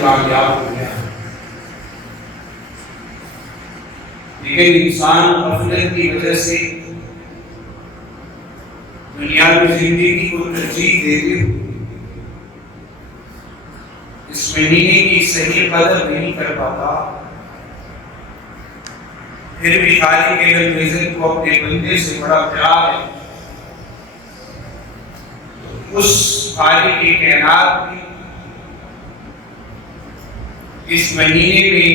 کامیاب ہو گیا، لیکن انسان غفلت کی وجہ سے دنیاوی زندگی کو ترجیح دیتے ہوئے اس مہینے کی صحیح قدر نہیں کر پاتا، پھر بھی خالق العزت کو اپنے بندے سے بڑا پیار ہے۔ اس خالق کائنات نے اس مہینے میں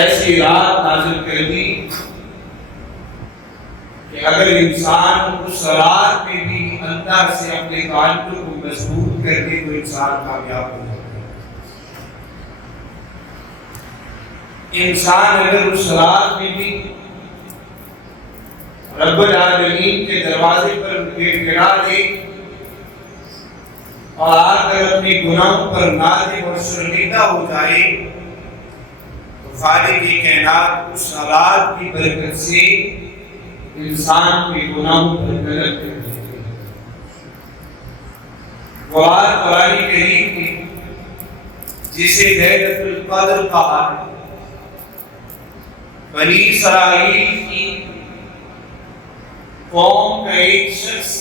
ایسی رات نازل کر دی کہ اگر انسان اس رات میں بھی اللہ سے اپنے تعلق کو مضبوط کر کے تو انسان کامیاب ہو جاتا ہے۔ انسان اگر اس رات میں بھی رب العالمین کے دروازے پر گڑا دے اور آ کر اپنے گناہوں پر نادم اور شرمندہ ہو جائے تو خالق کائنات اس رات کی برکت سے انسان کے گناہوں پر غلط کر دیتے ہیں۔ وہ آیت قرآن کریم کی جسے لیلۃ القدر کہا ہے، بنی اسرائیل کی قوم کا ایک شخص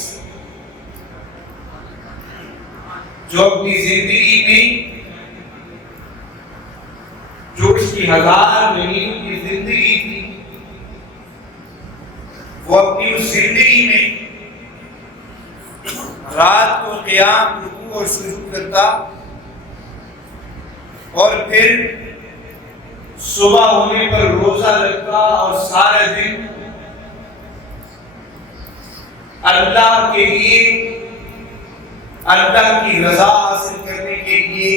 جو اپنی زندگی میں جو اس کی 1000 مہینوں کی زندگی تھی، وہ اپنی اس زندگی میں رات کو قیام، رکوع اور سجود کرتا اور پھر صبح ہونے پر روزہ رکھتا اور سارا دن اللہ کے لیے، اللہ کی رضا حاصل کرنے کے لیے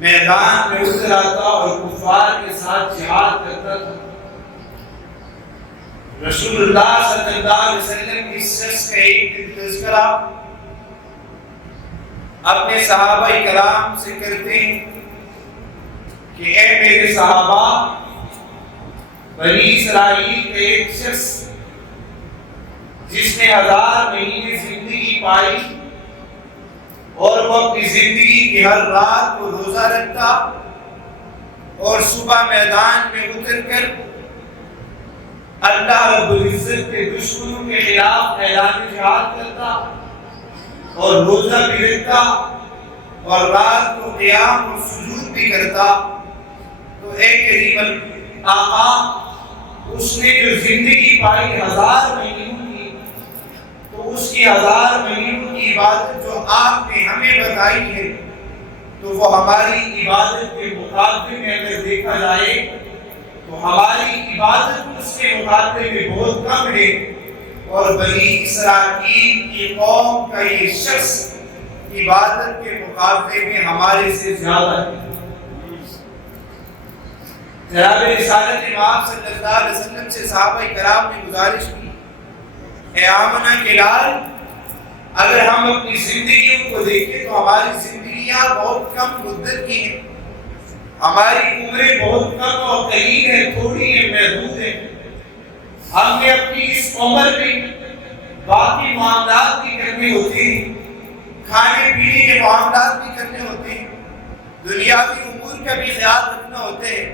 میدان میں اتر آتا اور کفار کے ساتھ جہاد کرتا تھا۔ رسول اللہ صلی اللہ علیہ وسلم اس شخص کا ایک دن تذکرہ اپنے صحابہ کرام سے کرتے ہیں کہ اے میرے صحابہ، بنی اسرائیل کا ایک شخص جس نے 1000 مہینے زندگی پائی اور وہ اپنی زندگی کی ہر رات کو روزہ رکھتا اور صبح میدان میں اتر کر اللہ رب العزت کے دشمنوں کے خلاف اعلان جہاد کرتا اور روزہ بھی رکھتا اور رات کو قیام اور سجود بھی کرتا، تو اے کریم آقا، اس نے جو زندگی پائی 1000 مہینوں کی، تو اس کی 1000 مہینوں کی عبادت جو آپ نے ہمیں بتائی ہے تو وہ ہماری عبادت کے مقابلے میں اگر دیکھا جائے تو ہماری عبادت اس کے مقابلے میں بہت کم ہے، اور بنی اسرائیل کی قوم کا یہ شخص عبادت کے مقابلے میں ہمارے سے زیادہ ہے۔ جناب رسالت امام صلی اللہ علیہ وسلم سے صحابہ کرام نے گزارش کی، اے آمنہ کے لال، اگر ہم اپنی زندگیوں کو دیکھیں تو ہماری زندگیاں بہت کم مدت کی ہیں، ہماری عمریں بہت کم اور قلیل ہیں، تھوڑی ہیں، محدود ہیں۔ ہم نے اپنی اس عمر میں باقی معاملات بھی کرنے ہوتے ہیں، کھانے پینے کے معاملات بھی کرنے ہوتے ہیں، دنیاوی امور کا بھی خیال رکھنا ہوتا ہے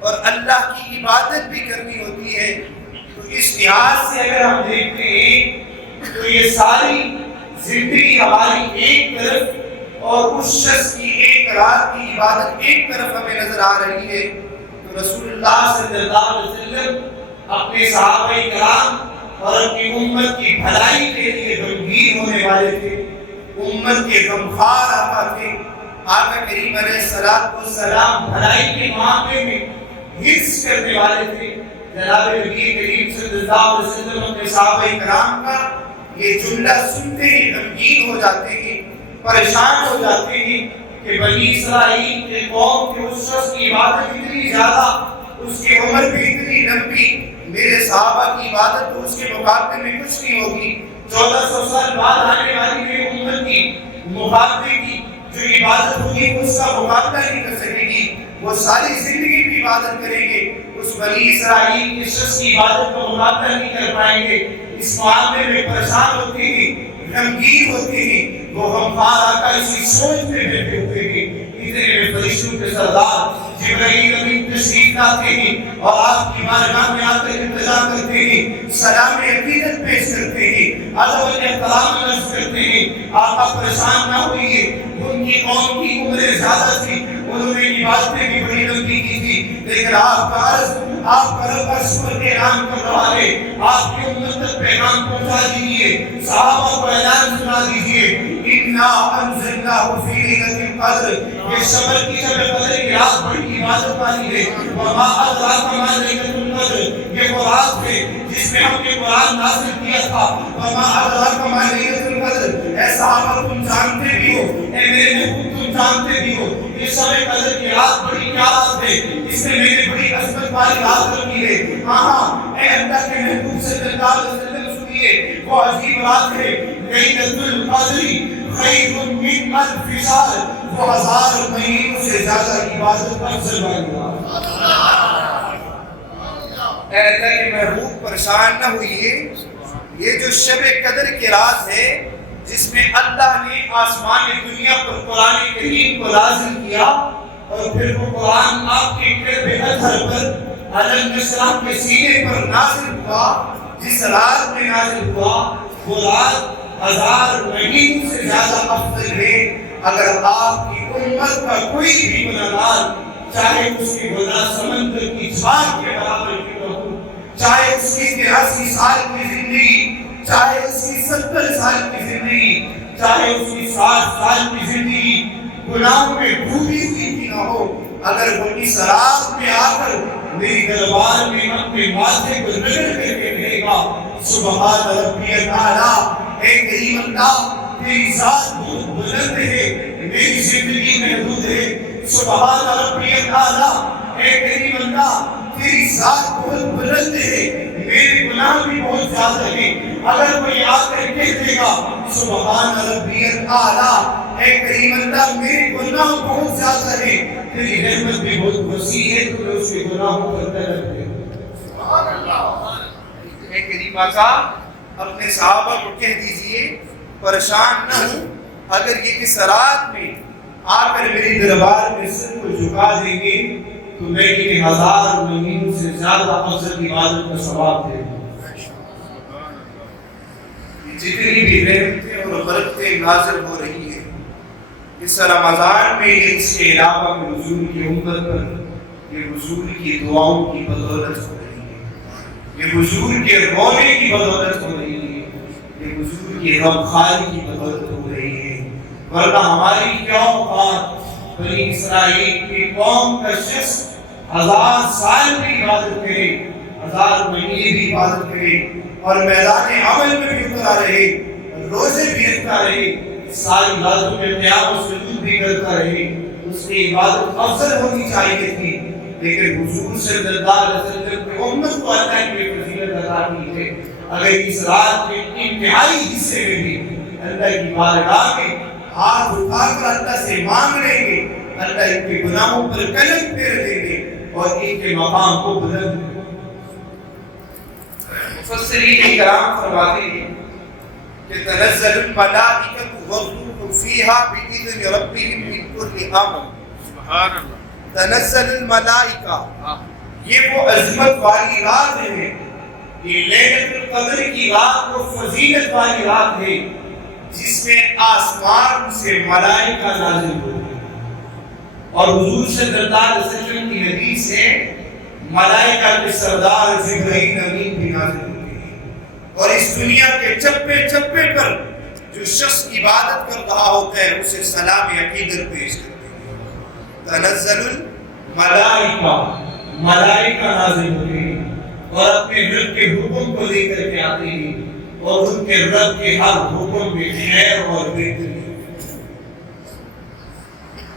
اور اللہ کی عبادت بھی کرنی ہوتی ہے۔ تو اس لحاظ سے اگر ہم دیکھتے ہیں تو یہ ساری زندگی ہماری ایک طرف اور اس شخص کی ایک رات کی عبادت ایک طرف ہمیں نظر آ رہی ہے۔ تو رسول اللہ صلی اللہ علیہ وسلم اپنے صحابہ کرام اور اپنی امت کی بھلائی کے لیے غمگین ہونے والے تھے، امت کے غمخوار آقا تھے۔ آقا کریم علیہ السلام بھلائی کے معاملے میں حرص کرنے والے تھے۔ جناب نبی کریم صلی اللہ علیہ وسلم اپنے صحابہ کرام کا یہ جملہ سنتے ہی غمگین ہو جاتے ہیں، پریشان ہو جاتے ہیں کہ بنی اسرائیل کے قوم کے اس شخص کی عبادت اتنی زیادہ، اس کی عمر بھی اتنی لمبی، میرے صحابہ کی عبادت تو اس کے مقابلے میں کچھ نہیں ہوگی۔ 1400 سال بعد آنے والی میری امت کی مقابلے کی جو عبادت ہوگی اس کا مقابلہ نہیں کر سکے گی، وہ ساری زندگی بھی عبادت کریں گے، اس بنی اسرائیل کے شخص کی عبادت کا مقابلہ نہیں کر پائیں گے۔ اس معاملے میں پریشان ہوتے ہیں، غمگین ہوتے ہیں، وہ غمخوار آقا اسی سوچ میں بیٹھے ہوئے ہیں، اتنے میں فرشتوں کے سردار جبرائیل امین تشریف لاتے ہیں اور آپ کی بارگاہ میں آ کر التجا کرتے ہیں، سلام عقیدت پیش کرتے ہیں، ادب و احترام عرض کرتے ہیں۔ آقا پریشان نہ ہوئیے، ان کی قوم کی عمریں زیادہ تھی، انہوں نے عبادتیں بھی بڑی لمبی کی تھی، لیکن آپ کا عرض، آپ کا رب عرض پر اعلان کر رہا ہے، آپ کی امت تک پیغام پہنچا دیجیے، صحابہ کو اعلان سنا دیجیے، اِنَّا أَنزَلْنَاهُ فِي لَيْلَةِ الْقَدْرِ، یہ شب کی شب قدر کی رات بڑی عبادت والی ہے، وَمَا أَدْرَاكَ مَا لَيْلَةُ الْقَدْرِ، یہ وہ رات ہے جس میں ہم نے قرآن نازل کیا تھا، وَمَا أَدْرَاكَ مَا لَيْلَةُ الْقَدْرِ، اے صحابہ تم جانتے بھی ہو، اے میرے محبوب تم جانتے بھی ہو، یہ شب قدر کی رات بڑی کیا رات ہے، اس میں میرے بڑی عظمت والی رات رکھی ہے۔ ہاں اے اللہ کے محبوب صلی اللہ علیہ وسلم سنیے، وہ عظیم رات ہے، لیلۃ القدر خیر من الف شہر، وہ 1000 مہینوں سے زیادہ عبادت افضل والی رات۔ اے اللہ کے محبوب پریشان نہ ہوئیے، یہ جو شب قدر کی رات ہے جس میں اللہ نے آسمان دنیا پر قرآن کریم کو نازل کیا، اور پھر وہ قرآن آپ کے قلب اطہر پر علم نشرح کے سینے پر نازل ہوا، جس رات میں نازل ہوا وہ رات 1000 مہینوں سے زیادہ افضل ہے۔ اگر آپ کی امت کا کوئی بھی گناہگار، چاہے اس کی گناہ سمندر کی جھاگ کے برابر کیوں ہو، چاہے اس کی 83 سال کی زندگی، چاہے اس کی 70 سال کی زندگی، چاہے اس کی 60 سال کی زندگی گناہوں میں ڈوبی ہوئی بھی نہ ہو، اگر وہ اس رات میں آ کر میری دربار میں اپنے ماتھے کو رگڑ کر کے کہے گا سبحان ربی الاعلیٰ، اے کریم اللہ تیری ذات بہت بلند ہے، میری زندگی محدود ہے، سبحان ربی الاعلیٰ، اے کریم اللہ تیری ذات بہت بلند ہے، میرے گناہ بھی بہت زیادہ ہیں۔ اگر کوئی آ کر کہہ دے گا سبحان ربی الاعلیٰ، اے کریم اللہ میرے گناہ بہت زیادہ ہیں، تیری رحمت بھی بہت وسیع ہے، تو اس کے گناہوں پر ترک دے۔ سبحان اللہ۔ اے کریم آقا اپنے صحابہ کو کہہ دیجئے پریشان نہ ہوں، اگر یہ اس رات میں آ کر میری دربار میں سر کو جھکا دیں گے تو میں انہیں 1000 مہینوں سے زیادہ افضل عبادت کا ثواب دے دوں۔ جتنی بھی رحمتیں اور برکتیں نازل ہو رہی ہیں اس رمضان میں، اس کے علاوہ میں حضور کی امت پر یہ حضور کی دعاؤں کی بدولت ہو رہی ہے، یہ حضور کے رونے کی بدولت ہو رہی ہے، یہ حضور کی غمخواری کی بدولت ہو رہی ہے، ورنہ ہماری کیا اوقات بنی اسرائیل کی قوم کا شخص 1000 سال بھی عبادت کرے، 1000 مہینے بھی عبادت کرے، اور میدان عمل میں بھی اترا رہے، روزے بھی رکھتا رہے، ساری عبادتوں میں قیام و سجود بھی کرتا رہے، اس کی عبادت افضل ہونی چاہیے تھی، لیکن حضور صلی اللہ علیہ وسلم کی امت کو اللہ کی فضیلت عطا کی ہے۔ اگر اس رات کے انتہائی حصے میں بھی اللہ کی بارگاہ میں ہاتھ اٹھا کر اللہ سے مانگ رہے گے، اللہ ان کے گناہوں پر قلم پھیر دیں گے اور ان کے مقام کو بلند کریں گے۔ مفسرین کرام فرماتے ہیں کہ تنزل الملائکۃ والروح فیہا بإذن ربہم من کل امر۔ سبحان اللہ۔ تنزل الملائکہ، یہ وہ عظمت والی رات ہے، یہ لیلۃ القدر کی رات وہ فضیلت والی رات ہے جس میں آسمان سے ملائکہ نازل ہوتے ہیں، اور حضور صلی اللہ علیہ وسلم کی حدیث ہے ملائکہ کے سردار جبرائیل امین بھی نازل ہوتے ہیں، اور اس دنیا کے چپے چپے پر جو شخص عبادت کر رہا ہوتا ہے اسے سلام عقیدت پیش کرتے ہیں۔ تنزل الملائکہ، ملائکہ نازل ہوتے ہیں اور اپنے رب کے حکم کو لے کر کے آتے ہیں، اور ان کے رب کے ہر حکم میں خیر اور بہتری۔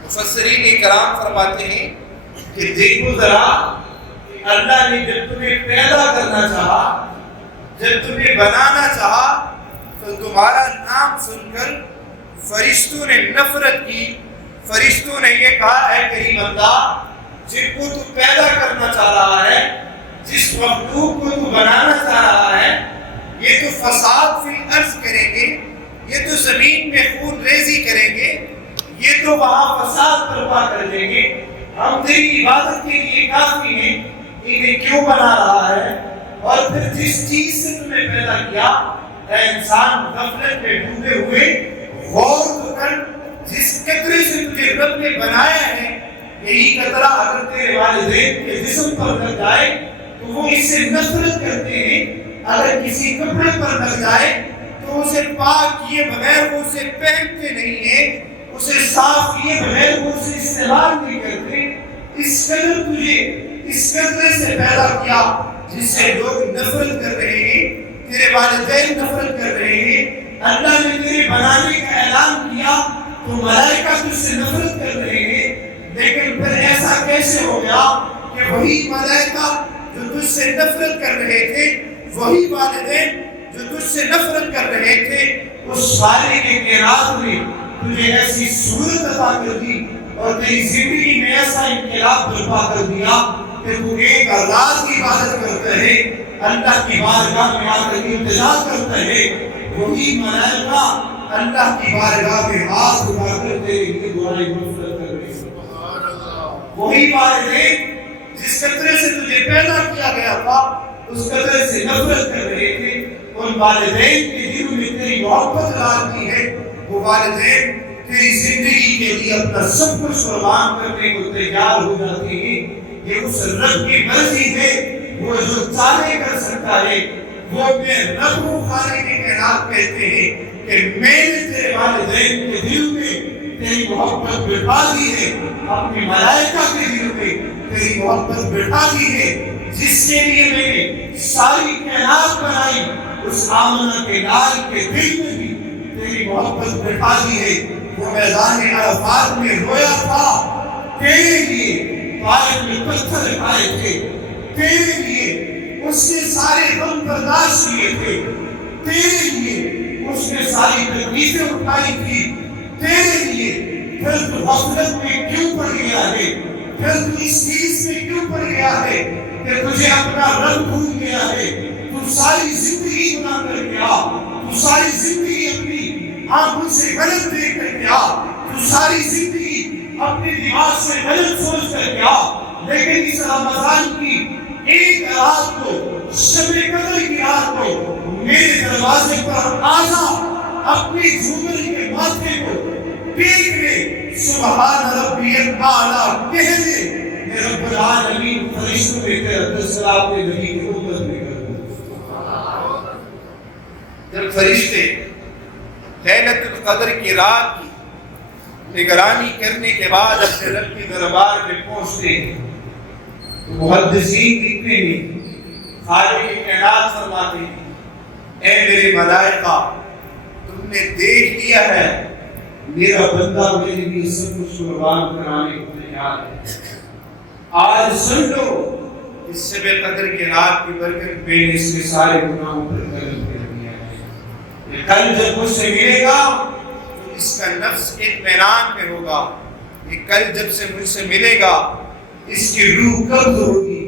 مفسرین کرام فرماتے ہیں کہ دیکھو ذرا، اللہ نے جب تمہیں پیدا کرنا چاہا، جب تمہیں بنانا چاہا تو تمہارا نام سن کر فرشتوں نے نفرت کی، فرشتوں نے یہ کہا اے کریم اللہ جن کو تو پیدا کرنا چاہ رہا ہے، جس مخلوق کو تو بنانا چاہ رہا ہے، یہ تو فساد فی الارض کریں گے، یہ تو زمین میں خون ریزی کریں گے، یہ تو وہاں فساد برپا کر دیں گے، ہم تیری عبادت کے لیے کافی ہیں، انہیں کیوں بنا رہا ہے؟ اور پھر جس چیز سے تمہیں پیدا کیا، اے انسان غفلت میں ڈوبے ہوئے غور تو کر، جس قطرے سے تجھے رب نے بنایا ہے، یہی قطرہ اگر تیرے والدین کے جسم پر لگ جائے تو وہ اس سے نفرت کرتے ہیں، اگر کسی کپڑے پر لگ جائے تو اسے پاک کیے بغیر وہ اسے پہنتے نہیں ہیں، اسے صاف کیے بغیر وہ اسے استعمال نہیں کرتے۔ اس قدر تجھے اس قطرے سے پیدا کیا جس سے لوگ نفرت کر رہے ہیں، تیرے والدین نفرت کر رہے ہیں، اللہ نے تیرے بنانے کا اعلان کیا تو ملائکہ تجھ سے نفرت کر رہے ہیں، لیکن پھر ایسا کیسے ہو گیا کہ وہی ملائکہ جو تجھ سے نفرت کر رہے تھے، وہی والدین جو تجھ سے نفرت کر رہے تھے، اس خالق کائنات نے تجھے ایسی صورت عطا کر دی اور تیری زندگی میں ایسا انقلاب برپا کر دیا کہ تو ایک رات کی عبادت کرتا ہے، اللہ کی بارگاہ میں آ کر التجا کرتا ہے، وہی ملائکہ اللہ کی بارگاہ میں ہاتھ اٹھا کر تیرے لیے دعائیں مغفرت کر رہے ہیں۔ وہی والدین جس قطرے سے تجھے پیدا کیا گیا تھا اس قطرے سے نفرت کر رہے تھے، ان والدین کے دلوں میں تیری محبت ڈال دی ہے، وہ والدین تیری زندگی کے لیے اپنا سب کچھ قربان کرنے کو تیار ہو جاتے ہیں۔ یہ اس رب کی مرضی ہے، وہ جو چاہے کر سکتا ہے، وہ اپنے رب و خالق کائنات کہتے ہیں کہ میں نے تیرے والدین کے دل میں تیری محبت بٹھا دی ہے، اپنی ملائکہ کے دل میں تیری محبت بٹھا دی ہے، جس کے لیے میں نے ساری کائنات بنائی، اس آمنہ کے لال کے دل میں بھی تیری محبت بٹھا دی ہے۔ وہ میدان عرفات میں رویا تھا تیرے لیے، پائے میں پتھر کھائے تھے تیرے لیے، اس نے سارے غم برداشت کیے تھے تیرے لیے، اس نے ساری تکلیفیں اٹھائی تھی تیرے لیے، پھر تو غفلت میں کیوں پڑ گیا ہے؟ پھر تو اس چیز میں کیوں پڑ گیا ہے کہ تجھے اپنا رب بھول گیا ہے؟ تو ساری زندگی گناہ کر گیا، تو ساری زندگی اپنی آنکھوں سے غلط دیکھ کر گیا، تو ساری زندگی اپنے دماغ سے غلط سوچ کر گیا، لیکن اس رمضان کی ایک رات کو، شب قدر کی رات کو میرے دروازے پر آجا، اپنی جھومر کے ماتھے کو ٹیک لے، سبحان ربی الاعلیٰ کہہ دے، میں رب العالمین فرشتوں میں تیرا تذکرہ اپنے نبی کی امت میں کر دوں۔ جب فرشتے لیلۃ القدر کی رات کی نگرانی کرنے کے بعد اپنے رب کے دربار میں پہنچتے ہیں تو محدثین لکھتے ہیں، خالق کائنات فرماتے ہیں، اے میرے ملائکہ تم نے دیکھ لیا ہے میرا بندہ میرے لیے سب کچھ قربان کرانے کو تیار ہے، آج سن لو اس شب قدر کی رات کی برکت میں نے اس کے سارے گناہوں پر کرم کر دیا ہے، کل جب مجھ سے ملے گا تو اس کا نفس اطمینان میں ہوگا، یہ کل جب سے مجھ سے ملے گا اس کی روح قبض ہوگی،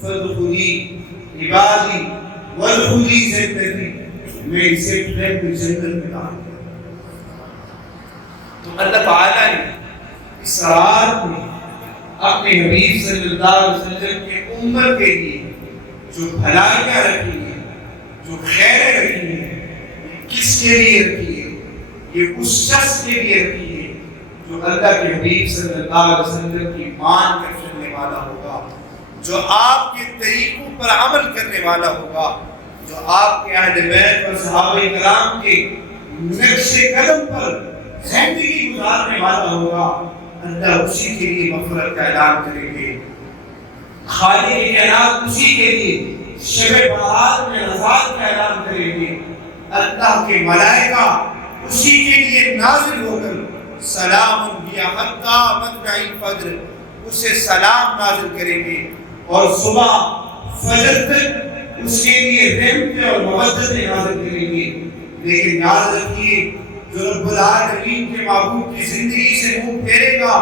فادخلی عبادی وادخلی جنتی، میں اسے ڈائریکٹ جنت میں ڈال دوں۔ تو اللہ تعالیٰ نے اس رات میں اپنے حبیب صلی اللہ علیہ وسلم کی امت کے لیے جو بھلائیاں رکھی ہیں، جو خیریں رکھی ہیں، یہ کس کے لیے رکھی ہے؟ یہ اس شخص کے لیے رکھی ہے جو اللہ کے حبیب صلی اللہ علیہ وسلم کی مان کر چلنے والا ہوگا، جو آپ کے طریقوں پر عمل کرنے والا ہوگا، جو آپ کے اہل بیت اور صحابہ کرام کے نقش قدم پر زندگی گزارنے والا ہوگا، اللہ اسی کے لیے مغفرت کا اعلان کریں گے، خالق کائنات اسی کے لیے شب برات میں رضات کا اعلان کریں گے، اللہ کے ملائکہ اسی کے لیے نازل ہو کر سلام بیا حتی مطلع الفجر اسے سلام نازل کریں گے، اور صبح فجر تک اس کے لیے رحمتیں اور مودتیں نازل کریں گے۔ لیکن یاد رکھیے جو رب العالمین کے محبوب کی زندگی سے منہ پھیرے گا،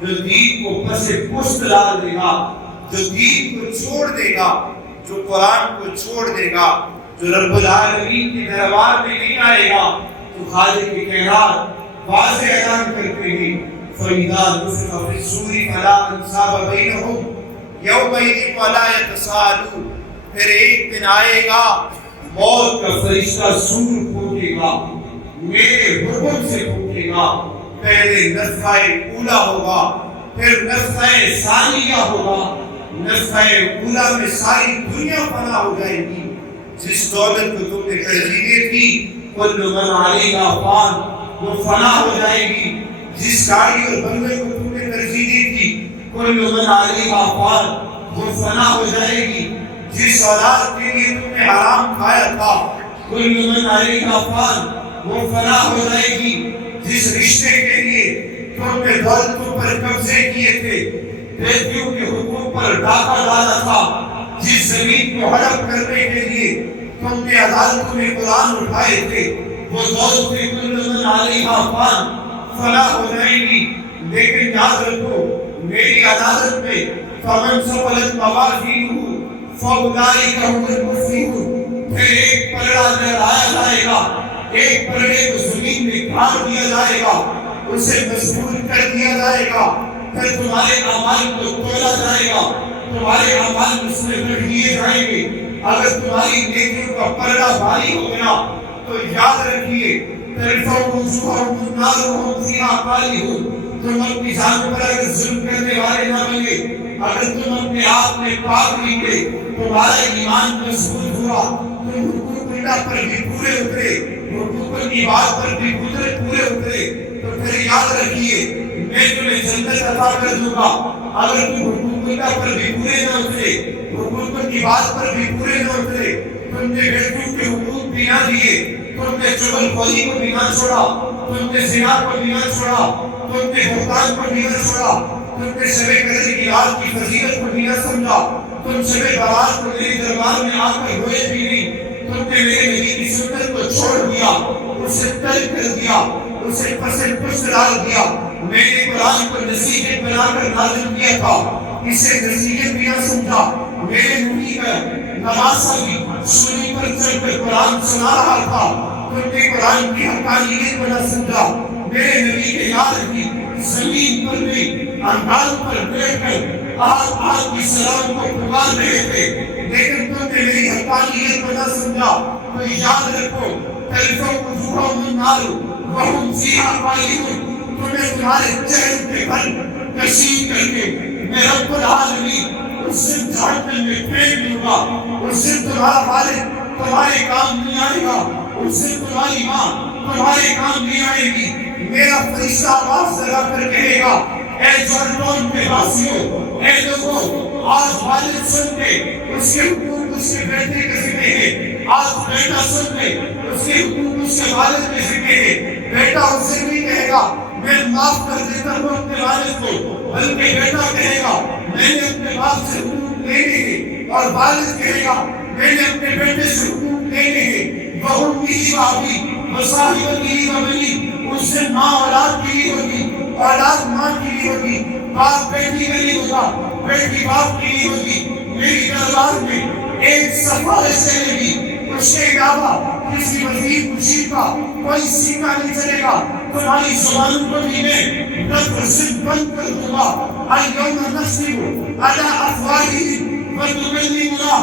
جو دین کو پس پشت ڈال دے گا، جو دین کو چھوڑ دے گا، جو قرآن کو چھوڑ دے گا، جو رب العالمین کے دربار میں نہیں آئے گا، تو تو خالق کائنات واضح اعلان کرتے ہیں فَإِذَا نُفِخَ فِي الصُّورِ فَلَا أَنْسَابَ بَيْنَهُمْ يَوْمَئِذٍ وَلَا يَتَسَاءَلُونَ۔ پھر ایک دن آئے گا موت کا فرشتہ سور پھونکے گا، میرے حکم سے پھونکے گا۔ پہلے نفخہ اولا ہوگا، پھر نفخہ ثانیہ ہوگا۔ نفخہ اولا میں ساری دنیا فنا ہو جائے گی۔ جس دولت کو تم نے ترجیح دی کل من علیہا فان، وہ فنا ہو جائے گی۔ جس گاڑی اور بنگلے کو تم نے ترجیح دی تھی کل من علیہا فان، وہ فنا ہو جائے گی۔ جس اولاد کے لیے تم نے حرام کھایا تھا کل من علیہا فان، وہ فنا ہو جائے گی۔ جس رشتے کے لیے تم نے دولتوں پر قبضے کیے تھے، بیٹیوں کے حقوق پر ڈاکہ ڈالا تھا، جس زمین کو ہڑپ کرنے کے لیے تم نے عدالتوں میں قرآن اٹھائے تھے، وہ دولتیں کل من علیہا فان فنا ہو جائیں گی۔ لیکن یاد رکھو میری عدالت میں فمن ثقلت موازینہ فاولئک هم المفلحون۔ پھر ایک پلڑا لہرایا جائے گا، ایک پلڑے کو زمین میں گاڑ دیا جائے گا، اسے مضبوط کر دیا جائے گا، پھر تمہارے اعمال کو تولا جائے گا، تمہارے اعمال اس میں رکھ دیے جائیں گے۔ اگر تمہاری نیکیوں کا پلڑا بھاری ہو گیا تو یاد رکھیے ترفع وجوہہم النار وہم فیہا خالدون۔ تم اپنی جان پر اگر ظلم کرنے والے نہ بنے، اگر تم اپنے آپ میں پاک نکلے، تمہارا ایمان مضبوط ہوا، تم حقوق اللہ پر بھی پورے اترے، حقوق العباد پر بھی پورے اترے، تو پھر یاد رکھیے میں تمہیں جنت عطا کر دوں گا۔ اگر تم حقوق اللہ پر بھی پورے نہ اترے، حقوق العباد پر بھی پورے نہ اترے، تم نے بیٹوں کے حقوق بھی نہ دیے، تم نے چغل خوری کو بھی نہ چھوڑا، تم نے زنا کو بھی نہ چھوڑا، تم نے بہتان کو بھی نہ چھوڑا، تم نے شب قدر کی رات کی فضیلت کو بھی نہ سمجھا، تم شب برات کو میرے دربار میں آ کر روئے بھی نہیں، تم نے میرے نبی کی سنت کو چھوڑ دیا، اسے ترک کر دیا، اسے پس پشت ڈال دیا۔ میں نے قرآن کو نصیحت بنا کر نازل کیا تھا، اسے نصیحت بھی نہ سمجھا۔ میرے نبی کا نواسا بھی سولی پر چڑھ کر قرآن سنا رہا تھا، تم نے قرآن کی حقانیت کو نہ سمجھا۔ میرے نبی کے یاد کی زمین پر بھی انگال پر بیٹھ کر آج کی سلام کو پکار رہے تھے، لیکن تم نے میری حقانیت کو نہ سمجھا۔ تو یاد رکھو ترفع وجوہہم النار وہم فیہا خالدون۔ تمہیں تمہارے چہروں کے بل کشید کر کے میں رب العالمین اس دن جہنم میں پھینک دوں گا۔ اس دن تمہارا والد تمہارے کام نہیں آئے گا، اس دن تمہاری ماں تمہارے کام نہیں آئے گی۔ میرا فرشتہ آواز لگا کر کہے گا اے جہنم کے واسیوں، اے لوگوں، آج والد سن کے اس کے حقوق اس کے بیٹے کے ذمہ ہے، آج بیٹا سن کے اس کے حقوق اس کے والد کے ذمہ ہے۔ بیٹا اس سے نہیں کہے گا میں معاف کر دیتا ہوں اپنے والد کو، بلکہ بیٹا کہے گا میں نے اپنے باپ سے حقوق لینے ہیں، اور والد کہے گا میں نے اپنے بیٹے سے حقوق لینے ہیں۔ وَهُمْ بِهِ وَعْبِي وَصَاحِبَتِهِ وَبَنِيهِ۔ اس سے ماں اولاد کے لیے ہوگی، اولاد ماں کے لیے ہوگی، باپ بیٹی کے لیے ہوگا، بیٹی باپ کے لیے ہوگی۔ میری دربار میں ایک سفارش چلے گی، اس کے علاوہ کسی مزید خوشی کا کوئی سیکھا نہیں چلے گا۔ تمہاری زبانوں کو بھی میں نظر سے بند کر دوں گا۔ اليوم نختم على افواههم وتكلمنا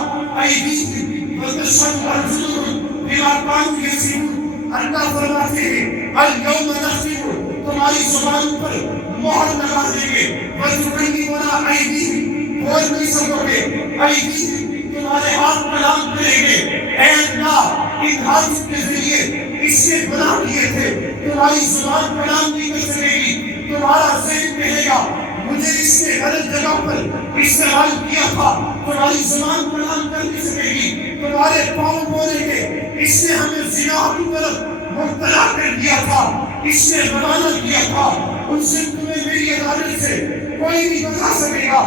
ايديهم وتشهد ارجلهم بما كانوا يكسبون۔ اللہ فرماتے ہیں اليوم نختم، تمہاری زبانوں پر مہر لگا دیں گے، وتكلمنا ايديهم، بول نہیں سکو گے، ايديهم تمہارے ہاتھ کلام کریں گے۔ اے اللہ ان ہاتھوں کے ذریعے اس سے بنا کیے تھے، تمہاری زبان کلام نہیں کر سکے گی۔ تمہارا ذہن کہے گا مجھے اس نے غلط جگہ پر استعمال کیا تھا، تمہاری زبان کلام کر نہیں سکے گی۔ تمہارے پاؤں بولیں گے اس نے ہمیں زنا کی طرف مبتلا کر دیا تھا، اس نے روانہ کیا تھا۔ اس سے تمہیں میری عدالت سے کوئی نہیں بچا سکے گا۔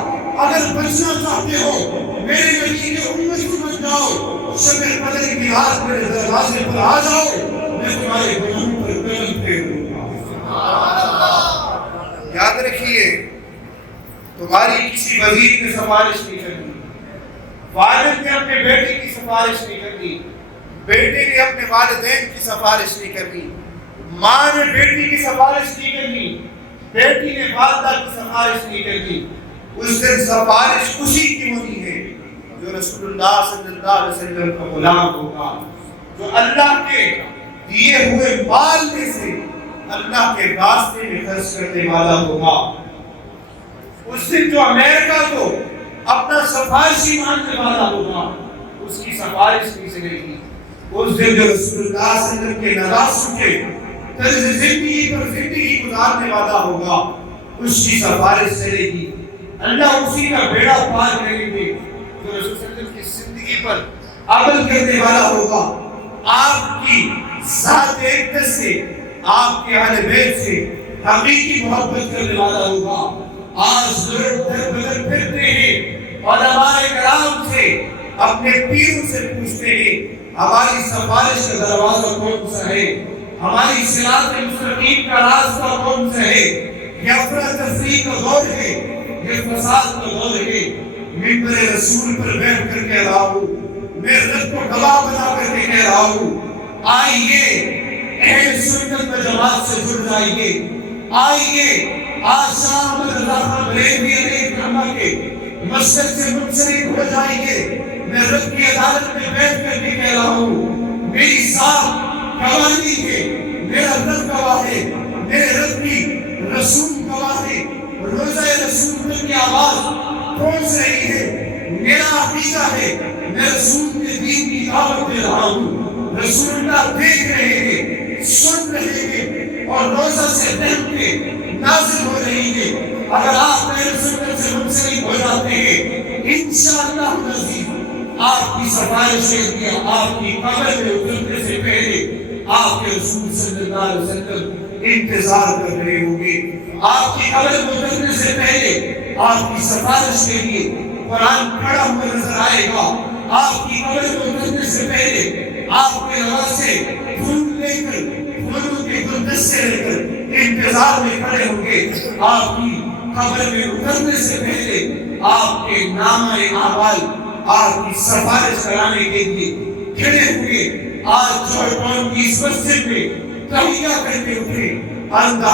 اگر بچنا چاہتے ہو میرے نبی کے امتی بن جاؤ، شب قدر کی رات میرے دروازے پر آ جاؤ، میں تمہارے گناہوں پر قلم پھیروں گا۔ یاد رکھیے تمہاری کسی وزیر نے سفارش نہیں کرنی، والد نے اپنے بیٹے کی سفارش نہیں کرنی، بیٹے نے اپنے والدین کی سفارش نہیں کرنی، ماں نے بیٹی کی سفارش نہیں کرنی، بیٹی نے والدہ کی سفارش نہیں کرنی، اس دن سفارش اسی کی ہونی ہے جو رسول اللہ صلی اللہ علیہ وسلم کا غلام ہوگا، جو اللہ کے دیے ہوئے مال میں سے اللہ کے راستے میں خرچ کرنے والا ہوگا۔ اس دن جو امریکہ کو اپنا سفارشی ماننے والا ہوگا، اس کی سفارش نہیں چلے گی۔ اس دن جو رسول اللہ صلی اللہ علیہ وسلم کے نواسوں کے طرز زندگی پر زندگی گزارنے والا ہوگا، اس کی سفارش چلے گی۔ اللہ اسی کا بیڑا پار کریں گے جو رسول صلی اللہ علیہ وسلم کی زندگی پر عمل کرنے والا ہوگا، آپ کی ذات اقدس سے، آپ کے اہل بیت سے حقیقی محبت کرنے والا ہوگا۔ آج لوگ در بدر پھرتے ہیں اور ہمارے کرام سے، اپنے پیروں سے پوچھتے ہیں ہماری سفارش کا دروازہ کون سا ہے، ہماری صراط مستقیم کا راستہ کون سا ہے؟ یہ افراتفری کا دور ہے، یہ فساد کا دور ہے۔ ممبر رسول پر بیٹھ کر کہہ رہا ہوں، میں رب کو گواہ بنا کر کے کہہ رہا ہوں، آئیے اہل سنت و جماعت سے جڑ جائیے، آئیے آج شام رضا خان بریلوی علیہ الرحمہ کے مسجد سے منسلک ہو جائیے۔ میں رب کی عدالت میں بیٹھ کر کے کہہ رہا ہوں، میری ذات گواہی ہے، میرا رب گواہ ہے، میرے رب کی رسول گواہ ہے، روزہ رسول کی آواز پہنچ رہی ہے، میرا عقیدہ ہے، میں رسول کے دین کی دعوت دے رہا ہوں، رسول اللہ دیکھ رہے ہیں، سن رہے ہیں اور روزہ سے رحمتیں نازل ہو رہی ہے۔ اگر آپ میرے سنت سے منسلک ہو جاتے ہیں، انشاءاللہ عزیز آپ کی سفارش کے لیے آپ کی قبر میں اترنے سے پہلے آپ کے رسول صلی اللہ علیہ وسلم انتظار کر رہے ہوں گے۔ آپ کی قبر میں اترنے سے پہلے آپ کی سفارش کے لیے قرآن پڑھا ہوا نظر آئے گا۔ آپ کی قبر میں اترنے سے پہلے آپ کے نواسے پھول لے کر، پھولوں کے گلدستے لے کر انتظار میں کھڑے ہوں گے۔ آپ کی قبر میں اترنے سے پہلے آپ کے نامہ اعمال آپ کی سفارش کرانے کے لیے کھڑے ہوئے۔ آج جو قوم کی اس مسجد میں تحیہ کر کے اٹھے، ہم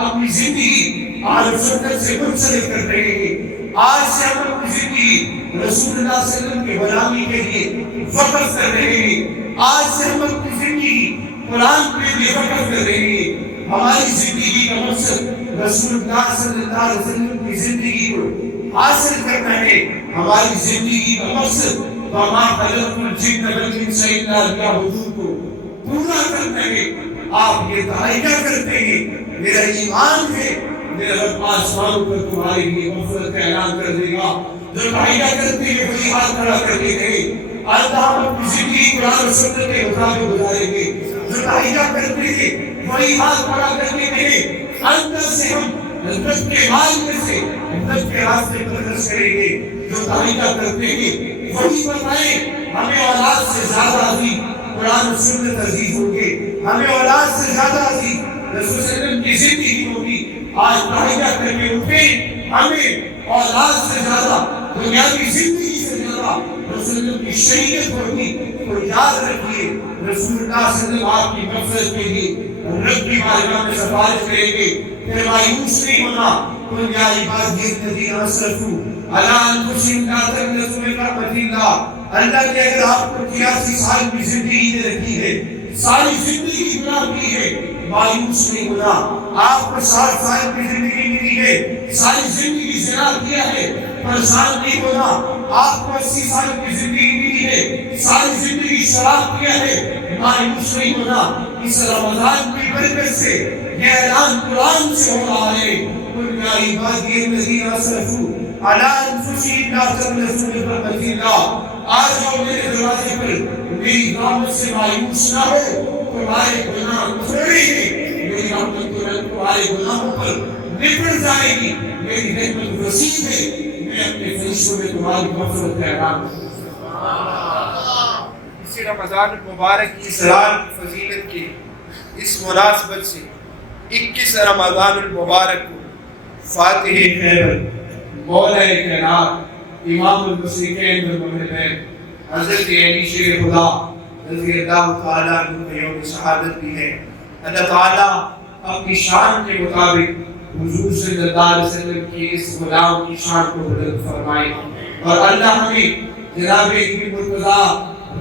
اپنی زندگی آج سنت سے منسلک کر رہے ہیں۔ آج سے ہم اپنی زندگی رسول اللہ صلی اللہ علیہ وسلم کی غلامی کے لیے وقف کر رہے ہیں۔ آج سے ہم اپنی زندگی قرآن کے لیے وقف کر رہے ہیں۔ ہماری زندگی کا مقصد رسول اللہ صلی اللہ علیہ وسلم کی زندگی کو حاصل کرنا ہے۔ ہماری زندگی کا مقصد وَمَا خَلَقْتُ الْجِنَّ وَالْإِنسَ إِلَّا لِيَعْبُدُونِ کو پورا کرنا ہے۔ آپ یہ تحیہ کرتے ہیں، میرا ایمان ہے میرا رب آسمانوں پر تمہارے لیے مغفرت کا اعلان کر دے گا۔ جو تحیہ کرتے ہیں وہی ہاتھ کھڑا کر کے کہیں اللہ ہم اپنی زندگی قرآن و سنت کے مطابق گزاریں گے۔ جو تحیہ کرتے ہیں وہی ہاتھ کھڑا کر کے کہیں اندر سے ہم رب کے مال میں سے رب کے راستے پر خرچ کریں گے۔ جو تحیہ کرتے ہیں وہی بتائیں ہمیں اولاد سے زیادہ عزیز قرآن و سنت عزیز ہوں گے، ہمیں اولاد سے زیادہ عزیز رسول صلی اللہ علیہ وسلم کی زندگی ہوگی۔ آج تحیہ کر کے اٹھیں، ہمیں اولاد سے زیادہ دنیاوی زندگی سے زیادہ رسول اللہ کی شریعت ہوگی۔ تو یاد رکھیے رسول اللہ صلی اللہ علیہ وسلم آپ کی مغفرت کے لیے رب کی بارگاہ میں سفارش کریں گے۔ پھر مایوس نہیں ہونا۔ قل یا عبادی الذین اسرفوا علی انفسہم لا تقنطوا من رحمۃ اللہ۔ اللہ نے اگر آپ کو 83 سال کی زندگی دے رکھی ہے، ساری زندگی گناہ کی ہے، مایوس نہیں ہونا۔ آپ کو 60 سال کی زندگی ملی ہے، ساری زندگی زنا کیا ہے، پریشان نہیں ہونا۔ آپ کو 80 سال کی زندگی ملی ہے، ساری زندگی شراب کیا ہے، مایوس نہیں ہونا۔ اس رمضان کی برکت سے یہ اعلان قرآن سے ہو رہا ہے، قل یا عبادی الذین اسرفوا علی انفسہم لا تقنطوا من رحمۃ اللہ۔ آ جاؤ میرے دروازے پر، میری رحمت سے مایوس نہ ہو، تمہارے گناہ تھوڑے ہیں، میری رحمت تمہارے گناہوں پر نپٹ جائے گی، میری رحمت وسیع ہے، میں اپنے فرشتوں میں تمہاری مغفرت کا اعلان کروں۔ اسی رمضان المبارک کی سال فضیلت کی اس مناسبت سے 21 رمضان المبارک کو فاتح خیبر، مولا کائنات، امام المشرکین والمغربین حضرت علی شیر خدا رضی اللہ تعالیٰ عنہ کا یوم شہادت بھی ہے۔ اللہ تعالیٰ اپنی شان کے مطابق حضور صلی اللہ علیہ وسلم کی اس غلام کی شان کو بلند فرمائے، اور اللہ ہمیں جناب ابن مرتضیٰ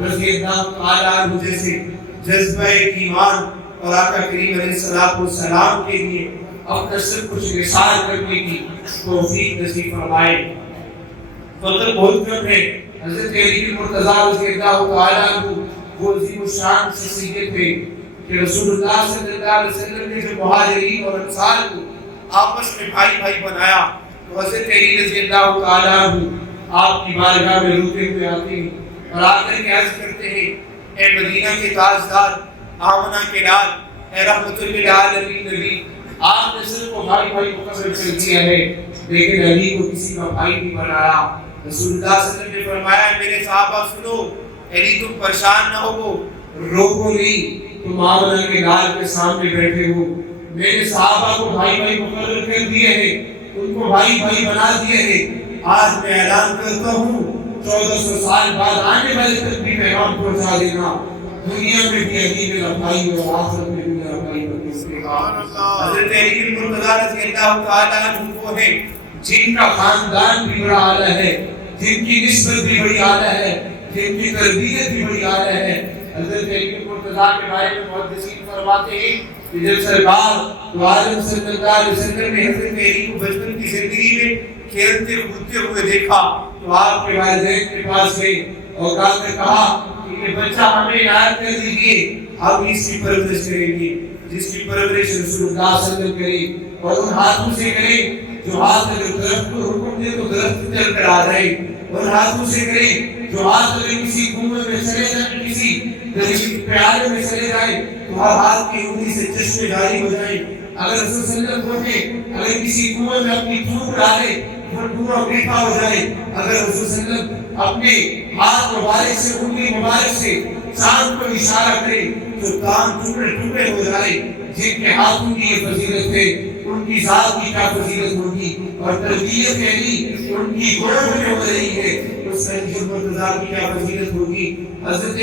رضی اللہ تعالیٰ عنہ جیسے جذبہ ایمان اور آقا کریم علیہ السلام کے لیے اپنا سب کچھ نثار کرنے کی توفیق نصیب فرمائے۔ فضل بہت کم ہے، حضرت علی بن مرتضیٰ رضی اللہ تعالیٰ عنہ وہ عظیم الشان شخصیت تھے کہ رسول اللہ صلی اللہ علیہ وسلم نے جو مہاجرین اور انصار کو آپس میں بھائی بھائی بنایا، تو حضرت علی رضی اللہ تعالیٰ عنہ آپ کی بارگاہ میں روتے ہوئے آتے ہیں اور آ کر کے عرض کرتے ہیں، اے مدینہ کے تاجدار، آمنہ کے لال، اے رحمت للعالمین نبی، آپ نے صرف کو بھائی بھائی مقرر کر دیا ہے لیکن علی کو کسی کا بھائی نہیں بنایا۔ رسول اللہ صلی اللہ علیہ وسلم نے فرمایا، میرے صحابہ سنو، علی تم پریشان نہ ہو، روکو نہیں، تم آمنہ کے لال کے سامنے بیٹھے ہو، میرے صحابہ کو بھائی بھائی مقرر کر دیے ہیں، ان کو بھائی بھائی بنا دیے ہیں۔ آج میں اعلان کرتا ہوں 1400 سال بعد آنے والے تک بھی پیغام پہنچا دینا، دنیا میں بھی علی میرا بھائی اور آخرت میں بھی میرا بھائی حضرت علی بن مرتضیٰ رضی اللہ تعالیٰ عنہ وہ ہیں جن کا خاندان بھی بڑا اعلیٰ ہے، جن کی نسبت بھی بڑی اعلیٰ ہے، جن کی تربیت بھی بڑی اعلیٰ ہے۔ حضرت علی بن مرتضیٰ کے بارے میں محدثین فرماتے ہیں کہ جب سرکار دو عالم صلی اللہ علیہ وسلم نے حضرت علی کو بچپن کی زندگی میں کھیلتے کودتے ہوئے دیکھا تو آپ کے والدین کے پاس گئے اور کہا کہ یہ بچہ ہمیں عنایت کر دیجیے، ہم اس کی پرورش کریں گے جس کی پرورش رسول اللہ صلی اللہ علیہ وسلم کرے، اور ان ہاتھوں سے کریں جو ہاتھ اگر درخت کو حکم دے تو درخت چل کر آ جائے، ان ہاتھوں سے کریں جو ہاتھ اگر کسی کنویں میں چلے جائیں، کسی پیالے میں چلے جائیں تو ہر ہاتھ کی انگلی سے چشمے جاری ہو جائیں۔ اگر رسول صلی اللہ علیہ وسلم اگر کسی کنویں میں اپنی تھوک ڈالے وہ کنواں میٹھا ہو جائے، اگر رسول صلی اللہ علیہ وسلم اپنے ہاتھ مبارک سے انگلی مبارک سے چاند کو اشارہ کرے تو کان ٹکڑے ٹکڑے ہو جائے۔ جن کے ہاتھوں کی یہ فضیلت ہے ان کی ذات کی کیا فضیلت ہوگی، اور تربیت علی ان کی گود میں ہو رہی ہے اس علی بن مرتضیٰ کی کیا فضیلت ہوگی۔ حضرت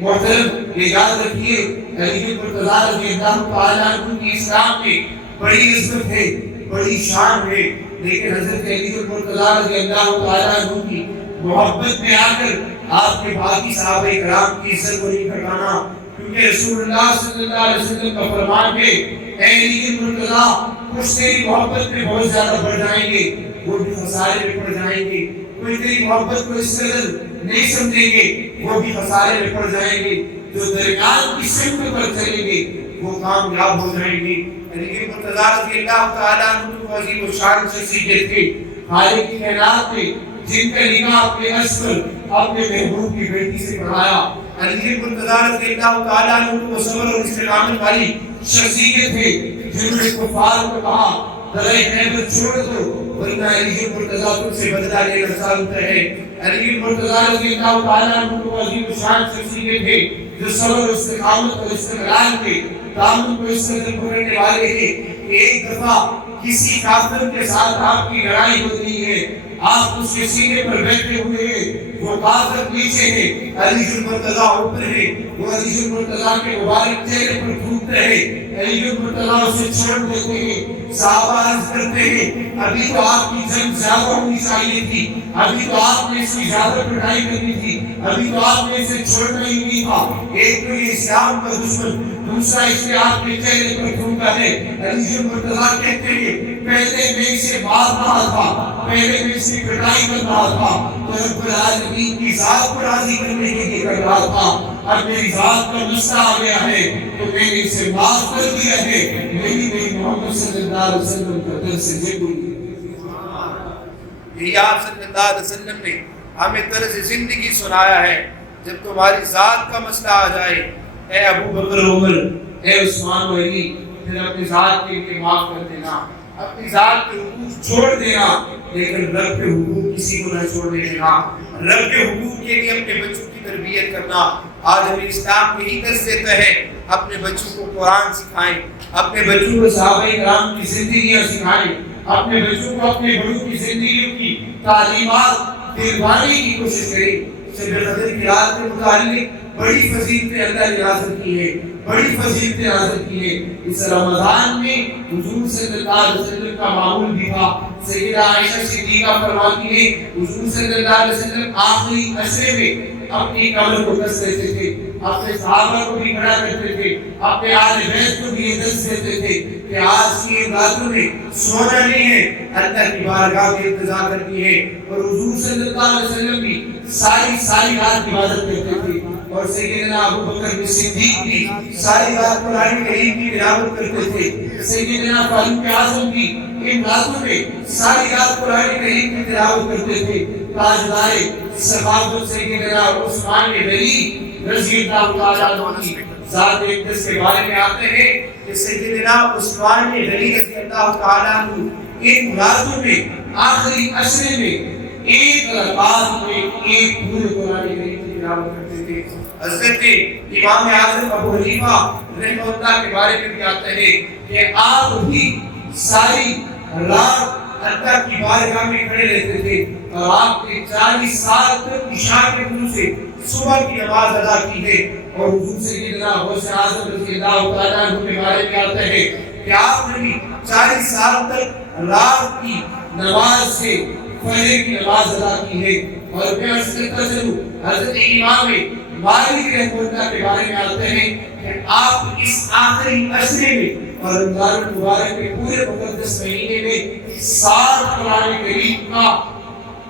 محترم یاد رکھیے علی بن مرتضیٰ رضی اللہ تعالیٰ عنہ کی اسلام میں بڑی عزت ہے، بڑی شان ہے، لیکن حضرت علی بن مرتضیٰ رضی اللہ تعالیٰ عنہ کی محبت میں آ کر آپ کے باقی صحابہ کرام کی عزت کو نہیں گھٹانا، کیونکہ رسول اللہ صلی اللہ علیہ وسلم کا فرمان ہے، اے علی بن مرتضیٰ کچھ تیری محبت میں بہت زیادہ بڑھ جائیں گے، وہ بھی خسارے میں پڑ جائیں گے، کوئی تیری محبت کو اس قدر نہیں سمجھیں گے، وہ بھی خسارے میں پڑ جائیں گے، جو درمیان کی سمت پر چلیں گے وہ کامیاب ہو جائیں گے۔ علی بن مرتضیٰ رضی اللہ تعالیٰ عنہ کو عظیم الشان شخصیت تھے، خالق کی کائنات میں جن کا نکاح اپنے اسفل اپنے محبوب کی بیٹی سے پڑھایا۔ علی بن مرتضیٰ رضی اللہ تعالیٰ عنہ کو صبر اور استقامت والی شخصیت ہے، جنہوں نے کفار کو کہا درائے خیبر چھوڑ دو ورنہ علی بن مرتضیٰ تم سے بدلہ لینا چاہتا ہے۔ علی بن مرتضیٰ رضی اللہ تعالیٰ عنہ کو عظیم الشان شخصیت ہے جو صبر اور استقامت اور استقلال کے دامن کو اس قدر پکڑنے والے ہیں کہ ایک دفعہ کسی کافر کے ساتھ آپ کی لڑائی ہوتی ہے، آپ اس کے سینے پر بیٹھے ہوئے ہیں، وہ کافر پیچھے ہے، علی بن مرتضیٰ اوپر ہے، وہ علی بن مرتضیٰ کے مبارک چہرے پر تھوکتے ہیں، علی بن مرتضیٰ اسے چھوڑ دیتے ہیں۔ صحابہ عرض کرتے ہیں ابھی تو آپ کی جنگ زیادہ ہونی چاہیے تھی، ابھی تو آپ نے اس کی زیادہ پڑھائی کرنی تھی، ابھی تو آپ نے اسے چھوڑنا ہی نہیں تھا، ایک تو یہ اسلام کا دشمن، دوسرا اس نے آپ کے چہرے پر تھوکا ہے۔ علی بن مرتضیٰ کہتے ہیں پہلے میں اسے مار رہا تھا، پہلے میں اسے پٹائی کر رہا تھا تو رب العالمین کی ذات کو راضی کرنے کے لیے کر رہا تھا، اب میری ذات کا مسئلہ آ گیا ہے تو میں نے اسے معاف کر دیا ہے، میری محمد صلی اللہ علیہ وسلم کا دل سے ضرور یہ آپ صلی اللہ علیہ وسلم نے ہمیں طرز زندگی سنایا ہے۔ جب تمہاری ذات کا مسئلہ آ جائے اے ابو بکر عمر، اے عثمان و علی، پھر اپنی ذات کے لیے معاف کر دینا، اپنی ذات کے حقوق چھوڑ دینا، لیکن رب کے حقوق کسی کو نہ چھوڑنے دینا، رب کے حقوق کے لیے اپنے بچوں کی تربیت کرنا۔ آج ہمیں اسلام یہی درس دیتا ہے، اپنے بچوں کو قرآن سکھائیں، اپنے بچوں کو صحابہ کرام کی زندگیاں سکھائیں، اپنے بچوں کو اپنے بڑوں کی زندگیوں کی تعلیمات دلوانے کی کوشش کریں۔ شب قدر کی رات کے متعلق بڑی فضیلتیں اللہ نے حاصل کی ہے، بڑی فضیلتیں حاصل کی ہیں۔ اس رمضان میں حضور صلی اللہ علیہ وسلم کا معمول بھی تھا۔ سیدہ عائشہ صدیقہ فرماتی ہے حضور صلی اللہ علیہ وسلم آخری عشرے میں اپنی کمر کو کس لیتے تھے، اپنے صحابہ کو بھی کھڑا کرتے تھے، اپنے آل بیت کو بھی دس دیتے تھے کہ آج کی راتوں میں سونا نہیں ہے، اللہ کی بارگاہ میں انتظار کرنی ہے۔ اور حضور صلی اللہ علیہ وسلم بھی ساری رات عبادت کرتے تھے، اور سیدنا ابو بکر صدیق بھی ساری رات قرآن کریم کی تلاوت کرتے تھے، سیدنا فاروق اعظم بھی ان راتوں میں ساری رات قرآن کریم کی تلاوت کرتے تھے۔ تاجدار صحابت سیدنا عثمان غنی رضی اللہ تعالیٰ عنہ کی ذات اقدس کے بارے میں آتے ہیں کہ سیدنا عثمان غنی رضی اللہ تعالیٰ عنہ ان راتوں میں آخری عشرے میں ایک رکعت میں ایک پورے قرآن کریم کی تلاوت کرتے تھے۔ حضرت امام اعظم ابو حنیفہ رحمہ اللہ کے بارے میں بھی آتے ہیں کہ آپ بھی ساری رات اللہ کی بارگاہ میں کھڑے رہتے تھے، اور آپ نے 40 سال تک عشاء کے وضو سے صبح کی نماز ادا کی ہے۔ اور حضور سیدنا غوث اعظم رضی اللہ تعالیٰ عنہ کے بارے میں آتا ہے کہ آپ نے بھی 40 سال تک رات کی نماز سے فجر کی نماز ادا کی ہے۔ اور میں عرض کرتا چلوں حضرت امام مالک رحمہ اللہ کے بارے میں آتے ہیں کہ آپ اس آخری عشرے میں اور رمضان المبارک کے پورے مقدس مہینے میں 7 قرآن کریم کا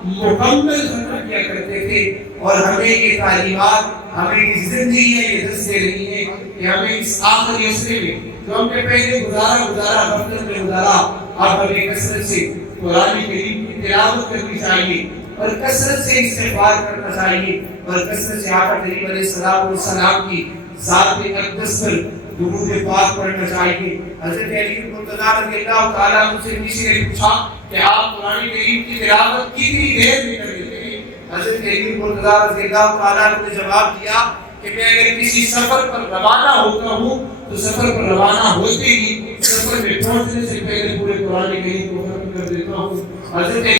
مکمل ختم کیا کرتے تھے۔ اور ہمیں یہ تعلیمات، ہمیں یہ زندگی ہے یہ دس دے رہی ہے کہ ہمیں اس آخری عشرے میں جو ہم نے پہلے گزارا غفلت میں گزارا، اب ہمیں کثرت سے قرآن کریم کی تلاوت کرنی چاہیے، اور کثرت سے استغفار کرنا چاہیے، اور کثرت سے آقا کریم علیہ السلام کی ذات اقدس پر درود پاک پڑھنا چاہیے۔ حضرت علی مرتضیٰ رضی اللہ تعالیٰ عنہ سے کسی نے پوچھا کہ آپ قرآن کریم کی تلاوت کتنی دیر میں کر لیتے ہیں؟ حضرت علی مرتضیٰ رضی اللہ تعالیٰ عنہ نے جواب دیا کہ میں اگر کسی سفر پر روانہ ہوتا ہوں تو سفر پر روانہ ہوتے ہی سفر میں پہنچنے سے پہلے پورے قرآن کریم کو ختم کر دیتا ہوں۔ حضرت